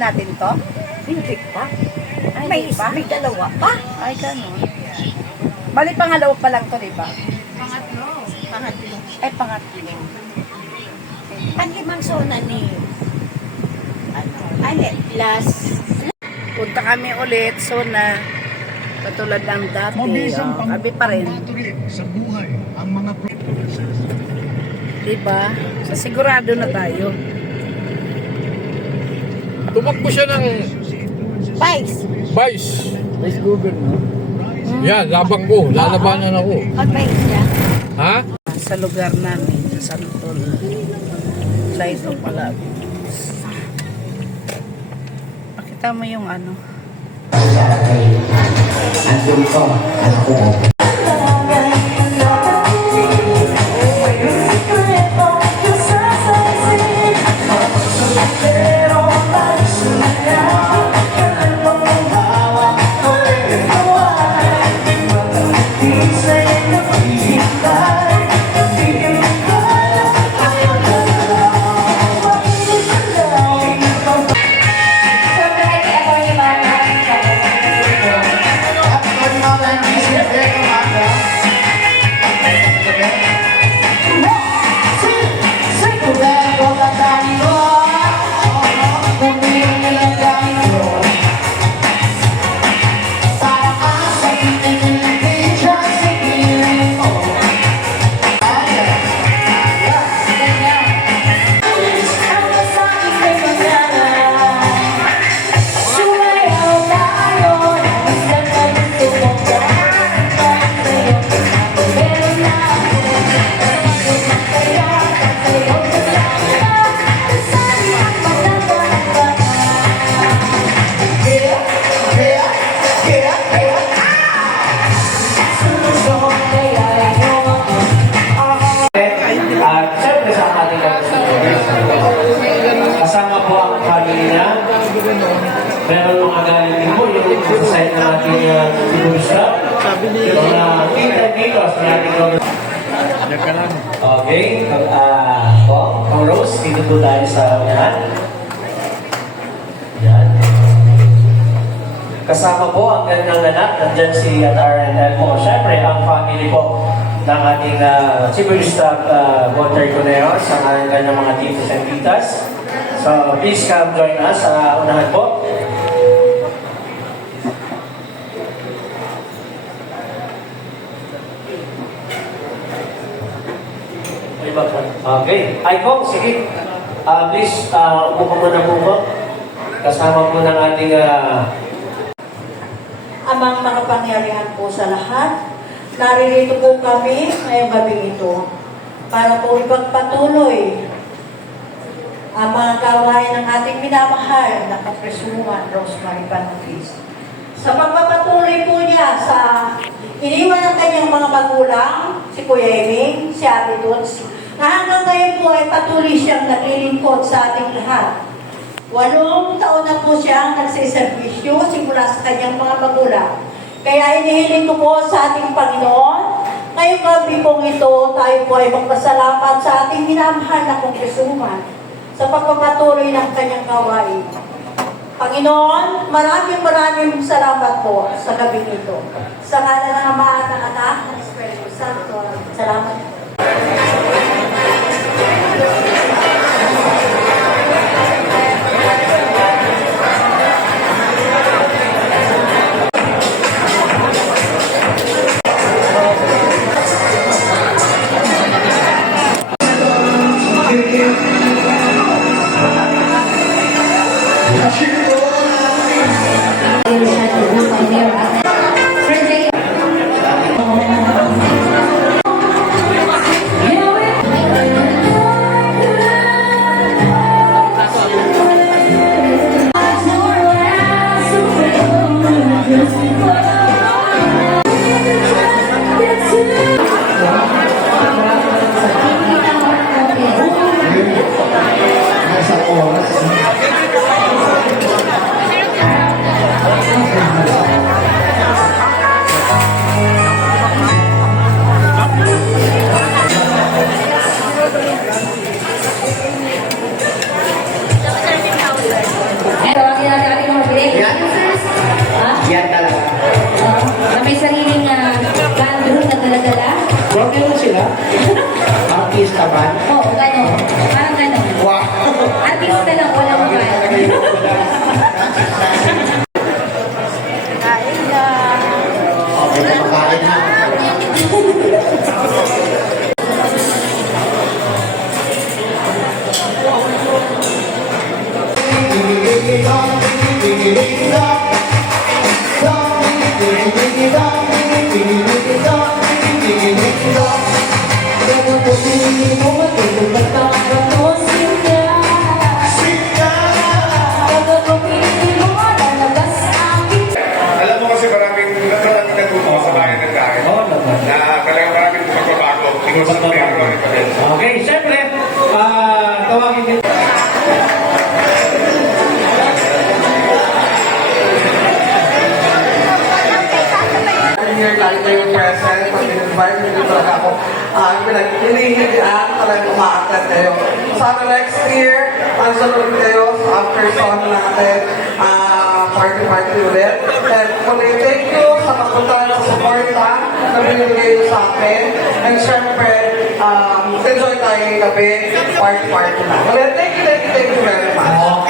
natin to? Hindi pa. Ay, May hindi pa? may dalawa pa. Ay, ganun. Bali, pangalawa pa lang to, di ba? Pangatlo. Ay, pangatlo. Ang limang zona ni last. Punta kami ulit, so na katulad ng dati. Kami pa rin. Sa buhay ang mga Diba? So, sigurado na tayo. Tumakbo siya ng Vice. Vice Governor. Yan, labang ko. Lalabanan ako. Mag-vice siya. Ha? Sa lugar namin, sa Santol. Light of Malabos. Pakita mo yung ano. Andun ko, anak ko. Kasama po ang family niya. Meron mga galing po yung sa side ng ating turista. Yung mga kita dito sa ating okay. Ang Rose, dito po tayo sa unahan. Yan. Kasama po ang kanyang anak. Nandyan si R&L po. Siyempre, ang family po ng ating Chief of Staff Walter Cuneo sa kanyang mga titos and titas. So, please come join us sa unahan po. Okay. Icon, sige. Please, upo ka muna po po. Kasama po ng ating Amang makapangyarihan po sa lahat, naririto po kami ngayong gabi ito para po ipagpatuloy ang mga gawain ng ating minamahal na kapresuhan Rosemary Panufis. Sa pagpapatuloy po niya sa iniwan ng kanyang mga magulang, si Kuya Eming, si Ate Toots, na hanggang ngayon po ay patuloy siyang naglilingkod sa ating lahat. 8 taon na po siyang nagsiservisyo simula sa kanyang mga magulang. Kaya inihiling ko po sa ating Panginoon, ngayong gabi pong ito, tayo po ay magpasalamat sa ating minamahal na kongresuhan sa pagpapatuloy ng kanyang gawain. Panginoon, maraming salamat po sa gabi nito. Sa ngalan ng Ama at ng Anak at ng Espiritu Santo. Salamat po. Artista ba? Oo, gano'n. Parang gano'n. Wow! Artista lang, walang mukha. Kain lang. Okay na makain na. Alam mo kasi maraming natutuwa sa bayan ng dahil. Oo naman. Na talagang maraming magbabago. Tingnan sa meron pa din. Okay, siyempre, tawagin din. Here, lagi kayong present, pag in-invite nyo talaga ako. Pinag-hinihigian, talagang umaakat kayo. Sana next year, ang sunod kayo after song natin, party-party ulit. And muli, thank you sa pagpunta sa suporta na binibigay nyo sa akin. And syempre, enjoy tayo yung gabi, party-party na. Muli, thank you very much.